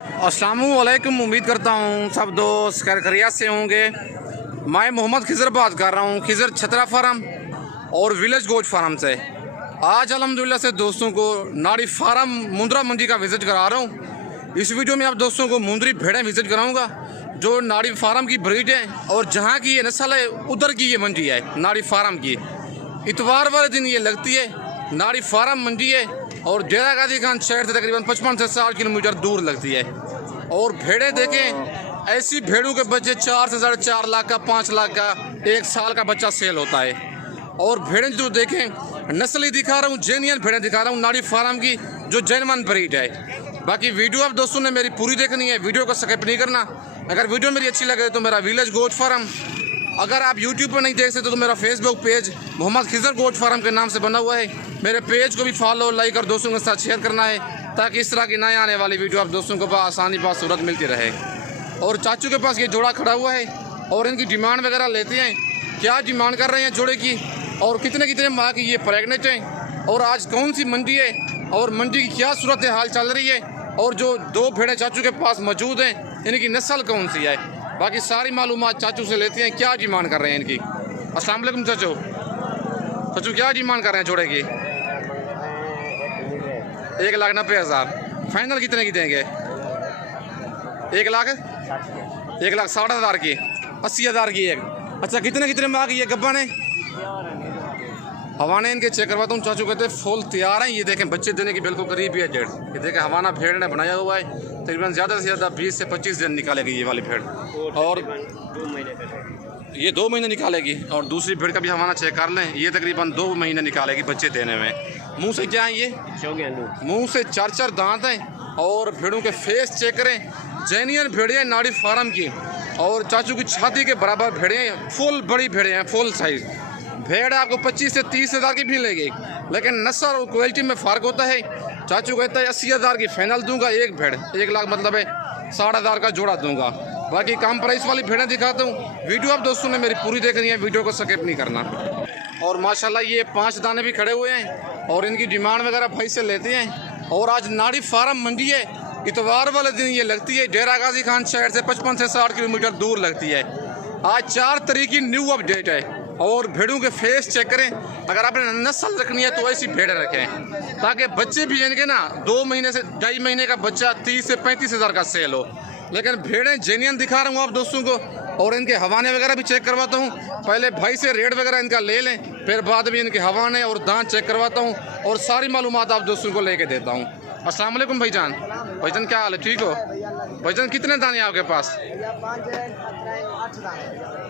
अस्सलामुअलैकुम। उम्मीद करता हूँ सब दोस्त खैरियत से होंगे। मैं मोहम्मद खिज़र बात कर रहा हूँ, खिज़र छतरा फार्म और विलेज गोट फार्म से। आज अल्हम्दुलिल्लाह से दोस्तों को नाड़ी फार्म मुंद्रा मंडी का विज़िट करा रहा हूँ। इस वीडियो में आप दोस्तों को मुंद्री भेड़ें विज़िट कराऊँगा जो नाड़ी फार्म की ब्रीड है और जहाँ की ये नस्ल है उधर की ये मंडी है नाड़ी फार्म की। इतवार वाले दिन ये लगती है। नाड़ी फार्म मंडी है और डेरा गाजी खान शहर से तकरीबन 55 से 60 किलोमीटर दूर लगती है। और भेड़ें देखें, ऐसी भेड़ों के बच्चे 4 से 4.5 लाख का, 5 लाख का, 1 साल का बच्चा सेल होता है। और भेड़ें जो देखें, नस्ली दिखा रहा हूँ, जेन्युइन भेड़ें दिखा रहा हूँ नाड़ी फार्म की जो जेन्युइन ब्रीड है। बाकी वीडियो आप दोस्तों ने मेरी पूरी देखनी है, वीडियो को स्किप नहीं करना। अगर वीडियो मेरी अच्छी लगे तो मेरा विलेज गोट फार्म, अगर आप यूट्यूब पर नहीं देख सकते तो मेरा Facebook page Mohammad Khizar goat farm के नाम से बना हुआ है। मेरे पेज को भी फॉलो, लाइक और दोस्तों के साथ शेयर करना है ताकि इस तरह की नए आने वाली वीडियो आप दोस्तों को आसानी पास सूरत मिलती रहे। और चाचू के पास ये जोड़ा खड़ा हुआ है और इनकी डिमांड वगैरह लेते हैं, क्या डिमांड कर रहे हैं जोड़े की और कितने कितने माह की ये प्रेगनेंट हैं और आज कौन सी मंडी है और मंडी की क्या सूरत हाल चल रही है और जो 2 भेड़ें चाचू के पास मौजूद हैं इनकी नस्ल कौन सी है। बाकी सारी मालूमात चाचू से लेते हैं, क्या डिमांड कर रहे हैं इनकी। अस्सलाम वालेकुम चाचू। चाचू क्या डिमांड कर रहे हैं जोड़े की? 1,90,000। फाइनल कितने की देंगे? 1,60,000 की, 80,000 की एक। अच्छा, कितने कितने माह की ये गब्बा ने? हवाने इनके चेक करवाता हूँ। चाचू कहते हैं फुल तैयार हैं। ये देखें बच्चे देने की बिल्कुल करीब ही है डेढ़। ये देखें हवाना भेड़ ने बनाया हुआ है, तकरीबन ज़्यादा से ज़्यादा 20 से 25 दिन निकालेगी ये वाली भेड़। और 2 महीने ये 2 महीने निकालेगी। और दूसरी भेड़ का भी हवाना चेक कर लें, ये तकरीबन 2 महीने निकालेगी बच्चे देने में। मुँह से क्या है ये? मुँह से 4 दांत हैं। और भेड़ों के फेस चेक करें, जेन्युइन भेड़े हैं नाड़ी फार्म की। और चाचू की छाती के बराबर भेड़े हैं, फुल बड़ी भेड़े हैं, फुल साइज़ भेड़ आपको 25 से 30,000 की भी लेगी, लेकिन नस्ल और क्वालिटी में फ़र्क होता है। चाचू कहता है 80,000 की फाइनल दूंगा एक भेड़, 1 लाख मतलब है 60,000 का जोड़ा दूंगा। बाकी कम प्राइस वाली भेड़ें दिखाता हूँ। वीडियो आप दोस्तों ने मेरी पूरी देखनी है, वीडियो को स्किप नहीं करना। और माशाल्लाह ये 5 दाने भी खड़े हुए हैं और इनकी डिमांड वगैरह भाई से लेते हैं। और आज नाड़ी फार्म मंडी है, इतवार वाले दिन ये लगती है। डेरा गाजी खान शहर से 55 से 60 किलोमीटर दूर लगती है। आज 4 तारीख की न्यू अपडेट है। और भेड़ों के फेस चेक करें, अगर आपने नस्ल रखनी है तो ऐसी भेड़ रखें ताकि बच्चे भी इनके ना 2 महीने से 2.5 महीने का बच्चा 30 से 35,000 का सेल हो। लेकिन भेड़ें जेन्युइन दिखा रहा हूँ आप दोस्तों को। और इनके हवाने वगैरह भी चेक करवाता हूँ। पहले भाई से रेट वगैरह इनका ले लें, फिर बाद में इनके हवाने और दांत चेक करवाता हूँ और सारी मालूमात आप दोस्तों को लेके देता हूँ। अस्सलाम वालेकुम भाईजान। भाईजान क्या हाल है? ठीक हो भाईजान? कितने दाने हैं आपके पास?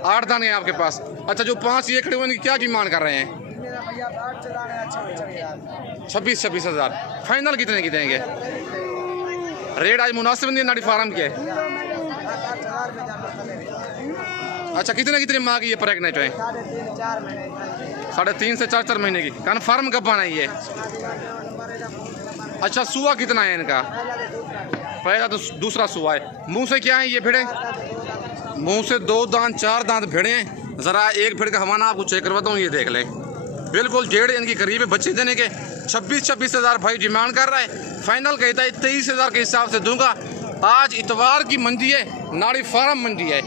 8 दाने हैं आपके पास। अच्छा, जो 5 ये खड़े हुए इनकी क्या डिमांड कर रहे हैं? 26,000। फाइनल कितने की देंगे? रेट आज मुनासिब नहीं है नाड़ी फार्म के। अच्छा, कितने कितने माह की ये प्रेगनेंट है? 3.5 से 4 महीने की। कन्फर्म कब आना है ये? अच्छा, सुआ कितना है इनका? पहला तो दूसरा सुआ है। मुंह से क्या है ये भेड़े? मुंह से 2 दांत 4 दांत भेड़े हैं। ज़रा एक भेड़ का हवाना आपको चेक करवाता हूँ, ये देख लें। बिल्कुल डेढ़ इनकी करीब है बच्चे देने के। 26,000 भाई डिमांड कर रहा है। फाइनल कहता है 23,000 के हिसाब से दूंगा। आज इतवार की मंडी है, नाड़ी फार्म मंडी है।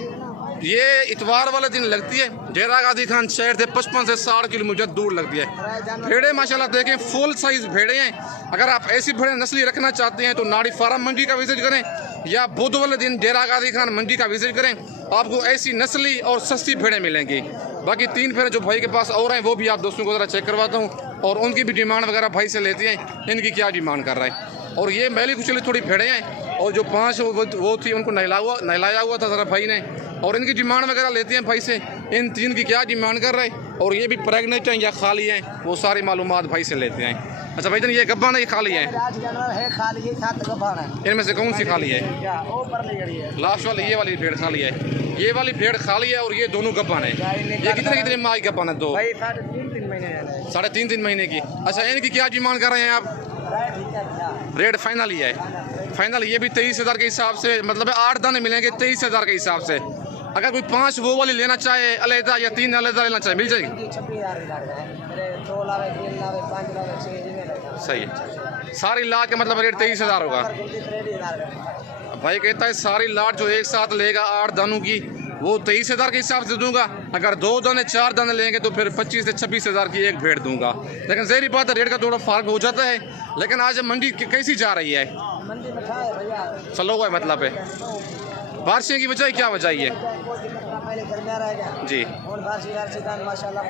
ये इतवार वाले दिन लगती है। डेरा गाजी खान शहर से 55 से 60 किलोमीटर दूर लगती है। भेड़े माशाल्लाह देखें फुल साइज भेड़े हैं। अगर आप ऐसी भेड़ें नस्ली रखना चाहते हैं तो नाड़ी फार्म मंडी का विजिट करें या बुध वाले दिन डेरा गाजी खान मंडी का विजिट करें। आपको ऐसी नस्ली और सस्ती भेड़ें मिलेंगी। बाकी 3 भेड़ें जो भाई के पास और हैं वो भी आप दोस्तों को ज़रा चेक करवाता हूँ और उनकी भी डिमांड वगैरह भाई से लेते हैं, इनकी क्या डिमांड कर रहे हैं। और ये मैली कुचली थोड़ी भेड़ें हैं और जो 5 वो थी उनको नहलाया हुआ था ज़रा भाई ने। और इनकी डिमांड वगैरह लेते हैं भाई से, इन 3 की क्या डिमांड कर रहे हैं और ये भी प्रेगनेंट हैं या खाली हैं, वो सारी मालूमात भाई से लेते हैं। अच्छा भाईजान, ये गब्बा नहीं खाली है? इनमें से कौन सी खाली है? लास्ट वाली ये वाली भेड़ खाली है। ये वाली भेड़ खाली है और ये दोनों गब्बा है। ये कितने कितने माह की गब्बा है? 2 3.5 महीने की। अच्छा, इनकी क्या डिमांड कर रहे हैं आप? रेट फाइनल ही है। फाइनल ये भी 23,000 के हिसाब से, मतलब 8 दाने मिलेंगे 23,000 के हिसाब से। अगर कोई 5 वो वाली लेना चाहे अलहदा या 3 अलहदा लेना चाहे मिल जाएगी? सही है। सारी ला के मतलब रेट 23,000 होगा। भाई कहता है सारी लाट जो एक साथ लेगा 8 दानों की वो 23,000 के हिसाब से दूंगा। अगर 2 दाने 4 दाने लेंगे तो फिर 25 से 26,000 की एक भेड़ दूंगा। लेकिन ज़ाहिर बात है रेट का थोड़ा फ़र्क हो जाता है। लेकिन आज मंडी कैसी जा रही है? मंडी में भैया चलो हुआ है मतलब है। बारिशें की वजह क्या वजह है? पहले गर्मिया रह गया जी और माशाल्लाह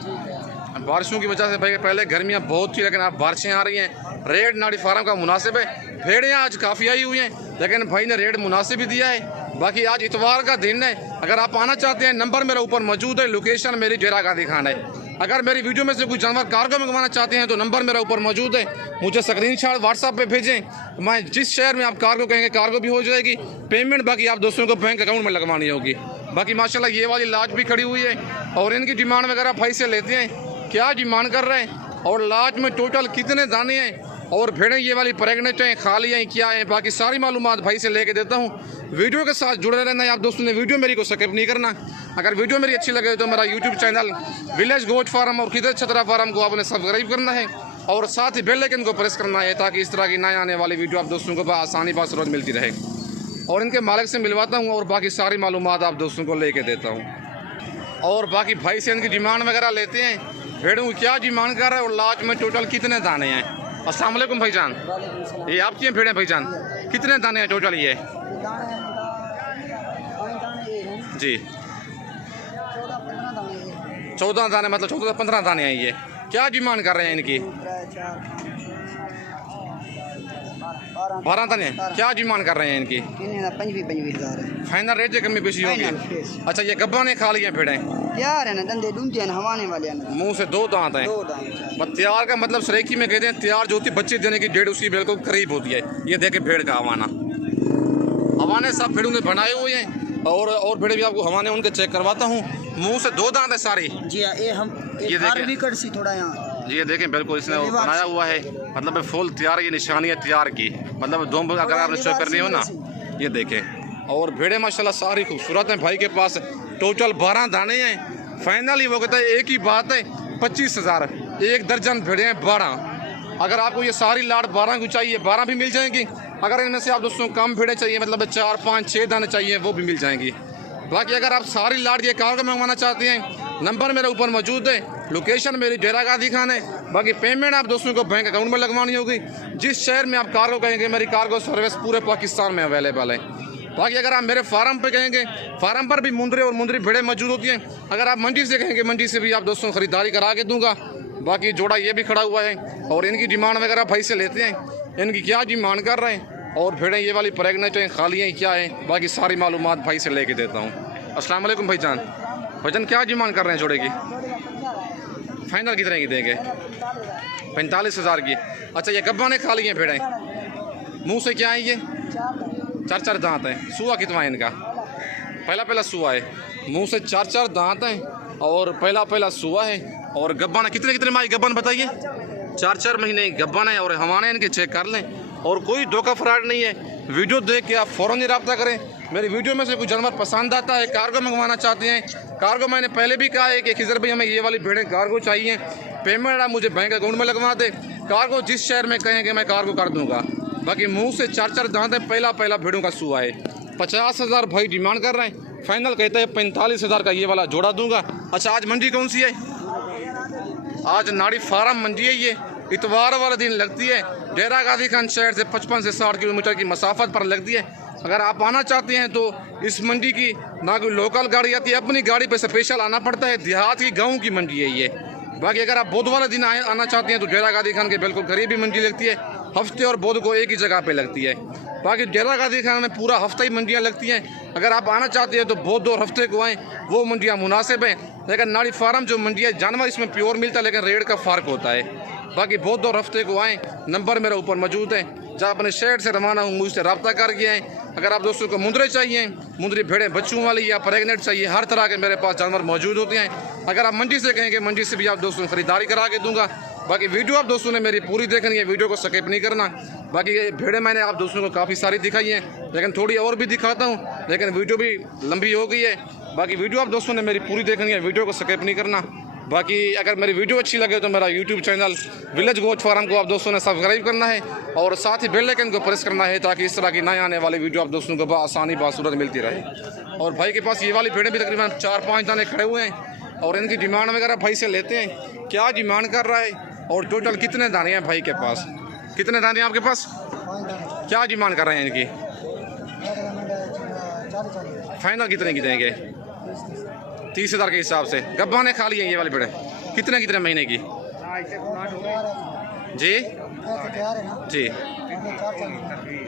ठीक है। बारिशों की वजह से भाई पहले गर्मियाँ बहुत थी लेकिन अब बारिशें आ रही हैं। रेट नाड़ी फार्म का मुनासिब है। भेड़ें आज काफ़ी आई हुई हैं लेकिन भाई ने रेट मुनासिब ही दिया है। बाकी आज इतवार का दिन है। अगर आप आना चाहते हैं नंबर मेरा ऊपर मौजूद है। लोकेशन मेरी डेरा गांधी खान है। अगर मेरी वीडियो में से कोई जानवर कार्गो मंगवाना चाहते हैं तो नंबर मेरा ऊपर मौजूद है। मुझे स्क्रीनशॉट व्हाट्सएप पे भेजें। मैं जिस शहर में आप कार्गो कहेंगे कार्गो भी हो जाएगी। पेमेंट बाकी आप दोस्तों को बैंक अकाउंट में लगवानी होगी। बाकी माशाल्लाह ये वाली लाट भी खड़ी हुई है और इनकी डिमांड वगैरह भाई से लेते हैं क्या डिमांड कर रहे हैं और लाट में टोटल कितने दाने हैं और भेड़ें ये वाली प्रेगनेंट हैं खाली हैं क्या हैं। बाकी सारी मालूमात भाई से लेके देता हूँ। वीडियो के साथ जुड़े रहना है आप दोस्तों ने। वीडियो मेरी को स्किप नहीं करना। अगर वीडियो मेरी अच्छी लगे तो मेरा YouTube channel village goat farm और खिजर छतरा फार्म को आपने सब्सक्राइब करना है और साथ ही बेल आइकन को प्रेस करना है ताकि इस तरह की नए आने वाली वीडियो आप दोस्तों को आसानी बात रोज मिलती रहे। और इनके मालिक से मिलवाता हूँ और बाकी सारी मालूमात आप दोस्तों को लेके देता हूँ। और बाकी भाई से इनकी डिमांड वगैरह लेते हैं। भेड़ों की क्या डिमांड कर रहे हैं और लाट में टोटल कितने दाने हैं। अस्सलाम वालेकुम भाईजान, ये आपकी हैं भेड़ें भाईजान? कितने दाने हैं टोटल ये? जी 14 दाने मतलब 14 से 15 दाने हैं। ये क्या डिमांड कर रहे हैं इनकी? 12 दाने क्या डिमांड कर रहे हैं इनकी? 25,000 फाइनल रेट से कमी बेशी होगी। अच्छा ये गब्बा ने खा लिया भेड़ें यार है ना धंधे ढूंढते हैं हवाने वाले मुंह से 2 दांत हैं। बस तैयार का मतलब सरेकी में कहते हैं तैयार जो होती है बच्चे देने की डेट उसकी बिल्कुल करीब होती है। ये देखे भेड़ का हवाना हवाने सब भेड़ों ने बनाए हुए हैं और भेड़े भी आपको हवाने उनके चेक करवाता हूँ। मुंह से 2 दांत है सारी। जी ये हम ये देखें सी थोड़ा यहाँ जी ये देखें बिल्कुल इसने बनाया हुआ है मतलब फुल तैयार। ये निशानी है तैयार की मतलब 2 अगर आपने चेक करनी हो ना ये देखें। और भेड़े माशाल्लाह सारी खूबसूरत हैं। भाई के पास टोटल 12 दाने हैं। फाइनल ही वो कहता है एक ही बात है 25,000 एक दर्जन भेड़े हैं 12। अगर आपको ये सारी लाट 12 की चाहिए 12 भी मिल जाएंगी। अगर इनमें से आप दोस्तों कम भेड़े चाहिए मतलब 4, 5, 6 दाने चाहिए वो भी मिल जाएंगी। बाकी अगर आप सारी लाट ये कार्गो मंगवाना चाहते हैं नंबर मेरे ऊपर मौजूद है। लोकेशन मेरी डेरा गांधी खान है। बाकी पेमेंट आप दोस्तों को बैंक अकाउंट में लगवानी होगी। जिस शहर में आप कार्गो कहेंगे मेरी कार्गो सर्विस पूरे पाकिस्तान में अवेलेबल है। बाकी अगर आप मेरे फार्म पे कहेंगे फार्म पर भी मुंदरी और मुंदरी भेड़ें मौजूद होती हैं। अगर आप मंडी से कहेंगे मंडी से भी आप दोस्तों खरीदारी करा के दूंगा। बाकी जोड़ा ये भी खड़ा हुआ है और इनकी डिमांड वगैरह भाई से लेते हैं। इनकी क्या डिमांड कर रहे हैं और भेड़ें ये वाली प्रेगनेंट हैं खाली हैं क्या है बाकी सारी मालूमात भाई से लेके देता हूँ। अस्सलाम वालेकुम भाईजान, भाईजान क्या डिमांड कर रहे हैं जोड़े की? फाइनल कितने की देंगे? 45,000 की। अच्छा ये गब्बा ने खा ली हैं भेड़ें? मुँह से क्या है ये? 4 दांत हैं। सुआ कितना है इनका? पहला सुआ है। मुंह से 4 दांत हैं और पहला सुआ है। और गब्बान कितने माही गब्बान बताइए? 4 महीने गब्बान है और हवाने इनके चेक कर लें और कोई धोखा फ्रॉड नहीं है। वीडियो देख के आप फ़ौरन ही रब्ता करें। मेरी वीडियो में से कोई जानवर पसंद आता है कार्गो मंगवाना चाहते हैं कार्गो मैंने पहले भी कहा है कि खिजर भाई हमें ये वाली भेड़ें कार्गो चाहिए। पेमेंट आप मुझे बैंक अकाउंट में लगवा दे। कार्गो जिस शहर में कहेंगे मैं कार्गो कर दूँगा। बाकी मुंह से 4 दांत है। पहला भेड़ों का सुआ है। 50,000 भाई डिमांड कर रहे हैं। फाइनल कहते हैं 45,000 का ये वाला जोड़ा दूंगा। अच्छा आज मंडी कौन सी है? आज नाड़ी फार्म मंडी है। ये इतवार वाला दिन लगती है। डेरा गांधी खान शहर से 55 से 60 किलोमीटर की मसाफत पर लगती है। अगर आप आना चाहते हैं तो इस मंडी की ना कोई लोकल गाड़ी आती है अपनी गाड़ी पे स्पेशल आना पड़ता है। देहात की गाँव की मंडी है ये। बाकी अगर आप बुध वाले दिन आना चाहते हैं तो डेरा गांधी खान के बिल्कुल करीब ही मंडी लगती है। हफ्ते और बुध को एक ही जगह पे लगती है। बाकी डेरा गांधी खान में पूरा हफ्ता ही मंडियाँ लगती हैं। अगर आप आना चाहते हैं तो बुध और हफ्ते को आएँ वो मंडियाँ मुनासिब हैं। लेकिन नाड़ी फार्म जो मंडी है जानवर इसमें प्योर मिलता है लेकिन रेट का फ़र्क होता है। बाकी बुध और हफ्ते को आएँ नंबर मेरा ऊपर मौजूद है। जहाँ अपने शहर से रवाना हूँ मुझसे रब्ता करके आएँ। अगर आप दोस्तों को मुंदरे चाहिए मुंदरी भेड़ें बच्चों वाली या प्रेगनेंट चाहिए हर तरह के मेरे पास जानवर मौजूद होते हैं। अगर आप मंडी से कहेंगे मंडी से भी आप दोस्तों खरीदारी करा के दूँगा। बाकी वीडियो आप दोस्तों ने मेरी पूरी देखनी है। वीडियो को स्किप नहीं करना। बाकी ये भेड़ें मैंने आप दोस्तों को काफ़ी सारी दिखाई हैं लेकिन थोड़ी और भी दिखाता हूँ लेकिन वीडियो भी लंबी हो गई है। बाकी वीडियो आप दोस्तों ने मेरी पूरी देखनी है। वीडियो को स्किप नहीं करना। बाकी अगर मेरी वीडियो अच्छी लगे तो मेरा YouTube channel village goat farm को आप दोस्तों ने सब्सक्राइब करना है और साथ ही बेल आइकन को प्रेस करना है ताकि इस तरह की नए आने वाली वीडियो आप दोस्तों को आसानी बासूरत मिलती रहे। और भाई के पास ये वाली भेड़ें भी तकरीबन 4-5 दाने खड़े हुए हैं और इनकी डिमांड वगैरह भाई से लेते हैं, क्या डिमांड कर रहा है और टोटल कितने दाने हैं भाई के पास, कितने दाने हैं आपके पास, क्या डिमांड कर रहे हैं इनकी, फाइनल कितने की देंगे? 30,000 के हिसाब से। गब्बाने खा लिए ये वाली भेड़ें कितने महीने की? जी जी,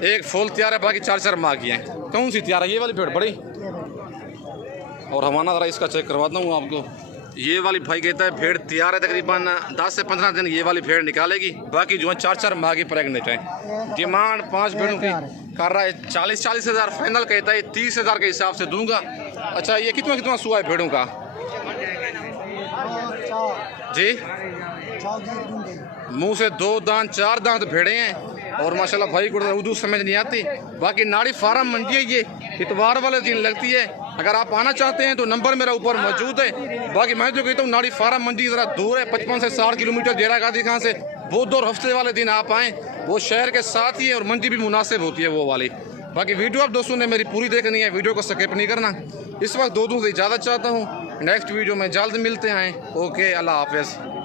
एक फुल तैयार है, बाकी 4 माह की हैं। कौन सी तैयार है ये वाली भेड़ बड़ी? और हमारा ज़रा इसका चेक करवाता हूँ आपको। ये वाली भाई कहता है भेड़ तैयार है, तकरीबन 10 से 15 दिन ये वाली भेड़ निकालेगी, बाकी जो है 4 माह की प्रेगनेंट है। डिमांड 5 भेड़ों की कर रहा है 40,000 फाइनल कहता है, 30,000 के हिसाब से दूंगा। अच्छा ये कितना सुआ है भेड़ों का? जी, मुंह से 2 दांत 4 दांत भेड़े हैं और माशाल्लाह भाई को उर्दू समझ नहीं आती। बाकी नाड़ी फार्म मंडी है, ये इतवार वाले दिन लगती है। अगर आप आना चाहते हैं तो नंबर मेरा ऊपर मौजूद है। बाकी मैं जो कहता हूँ नाड़ी फार्म मंडी ज़रा दूर है, 55 से 60 किलोमीटर डेरा गाजी खां से। बहुत दूर, हफ्ते वाले दिन आप आएँ, वो शहर के साथ ही है और मंडी भी मुनासिब होती है वो वाली। बाकी वीडियो आप दोस्तों ने मेरी पूरी देखनी है, वीडियो को स्किप नहीं करना। इस वक्त दोस्तों से इजाज़त चाहता हूँ, नेक्स्ट वीडियो में जल्द मिलते हैं। ओके, अल्लाह हाफ़िज़।